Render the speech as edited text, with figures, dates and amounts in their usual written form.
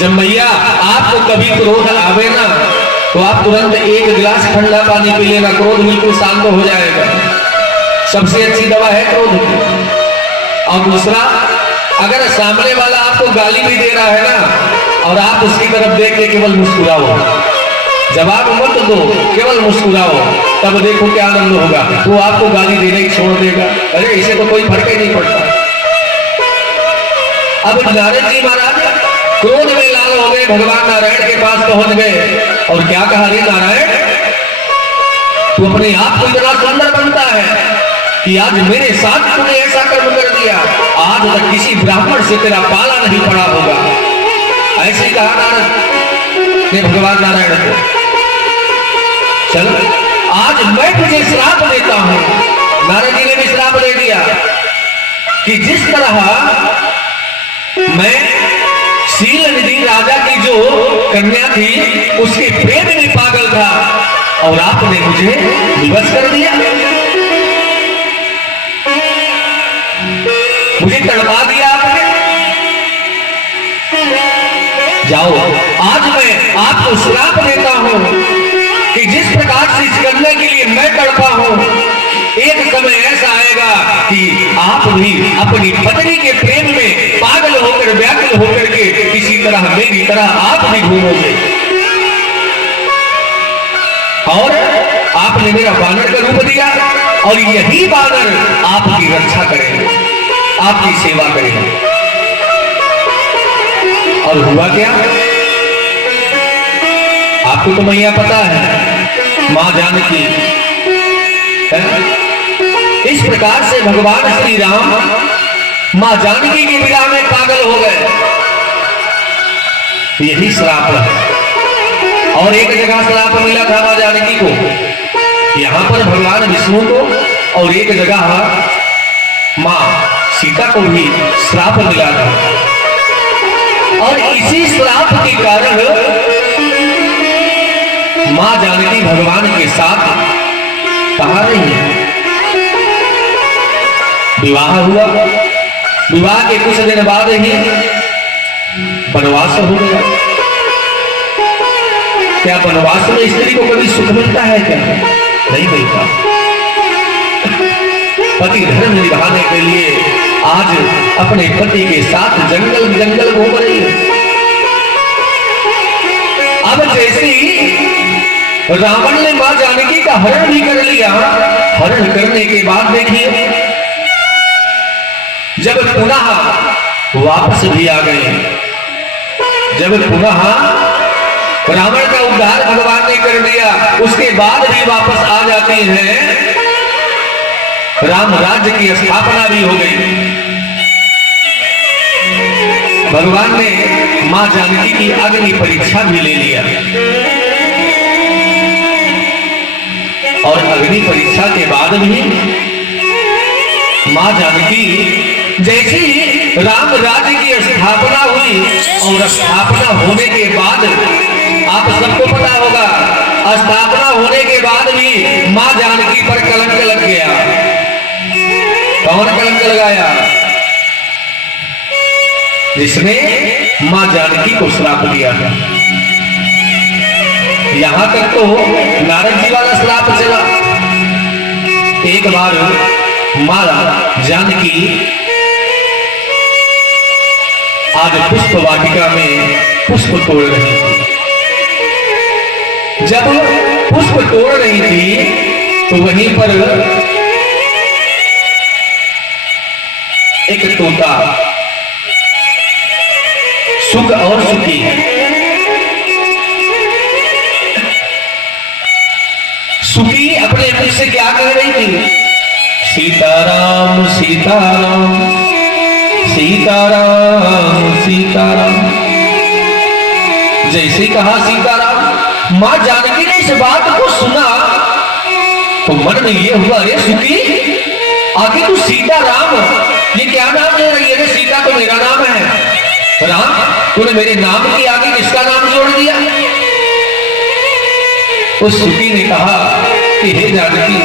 जब मैया आपको कभी क्रोध आवे ना तो आप तुरंत एक गिलास ठंडा पानी पी लेना, क्रोध बिल्कुल शांत हो जाएगा। सबसे अच्छी दवा है क्रोध की। और दूसरा, अगर सामने वाला आपको गाली भी दे रहा है ना और आप उसकी तरफ देख के केवल मुस्कुराओ, जवाब मत दो, केवल मुस्कुराओ, तब देखो क्या आनंद होगा। वो आपको गाली देने की छोड़ देगा। अरे इसे तो कोई फर्क ही नहीं पड़ता। अब नारद जी महाराज क्रोध में लाल हो गए, भगवान नारायण के पास पहुंच गए और क्या कहा, रे नारायण तू अपने आप को इतना सुंदर बनता है कि आज मेरे साथ तूने ऐसा कर्म कर दिया, आज तक किसी ब्राह्मण से तेरा पाला नहीं पड़ा होगा। ऐसे कहा नारद ने भगवान नारायण को। चल आज मैं तुझे श्राप देता हूं। नारद जी ने भी श्राप दे दिया कि जिस तरह मैं शील निधि राजा की जो कन्या थी उसके प्रेम में पागल था और आपने मुझे विवश कर दिया, मुझे तड़पा दिया आपने। जाओ आज मैं आपको श्राप देता हूं कि जिस प्रकार से इस कन्या के लिए मैं तड़पा हूं, एक समय ऐसा आएगा कि आप भी अपनी पत्नी के प्रेम में पागल होकर व्याकुल होकर के किसी तरह मेरी तरह आप भी घूमोगे और आपने मेरा बानर का रूप दिया और यही बानर आपकी रक्षा करेंगे, आपकी सेवा करेंगे। और हुआ क्या, आपको तो मैया पता है, मां जानकी है। इस प्रकार से भगवान श्री राम मां जानकी की विदा में पागल हो गए। यही श्राप है। और एक जगह श्राप मिला था मां जानकी को, यहां पर भगवान विष्णु को, और एक जगह मां सीता को भी श्राप मिला था। और इसी श्राप के कारण मां जानकी भगवान के साथ कहां रही है। विवाह हुआ, विवाह के कुछ दिन बाद ही वनवास हो गया। क्या वनवास में स्त्री को कभी सुख मिलता है? क्या नहीं मिलता। पति धर्म निभाने के लिए आज अपने पति के साथ जंगल जंगल घूम रही है। अब जैसे रावण ने मां जानकी का हरण भी कर लिया, हरण करने के बाद देखिए जब पुनः वापस भी आ गए, जब पुनः रावण का उद्धार भगवान ने कर दिया, उसके बाद भी वापस आ जाते हैं, राम राज्य की स्थापना भी हो गई। भगवान ने मां जानकी की अग्नि परीक्षा भी ले लिया और अग्नि परीक्षा के बाद भी मां जानकी जैसे ही राम राज्य की स्थापना हुई, और स्थापना होने के बाद आप सबको पता होगा, स्थापना होने के बाद भी मां जानकी पर कलंक लग गया। कौन कलंक लगाया? जिसने मां जानकी को श्राप दिया था। यहां तक तो नारद जी वाला श्राप चला। एक बार मां जानकी आज पुष्प वाटिका में पुष्प तोड़ रही थी। जब पुष्प तोड़ रही थी तो वहीं पर एक तोता सुख और सुखी सुखी अपने मुख से क्या कह रही थी? सीताराम सीताराम सीताराम सीताराम। जैसे कहा सीताराम, मां जानकी ने इस बात को सुना तो मन में ये हुआ, अरे सुखी आगे तू सीताराम ये क्या नाम ले रही है? सीता तो मेरा नाम है, राम तूने मेरे नाम के आगे किसका नाम जोड़ दिया? उस सुखी ने कहा कि हे जानकी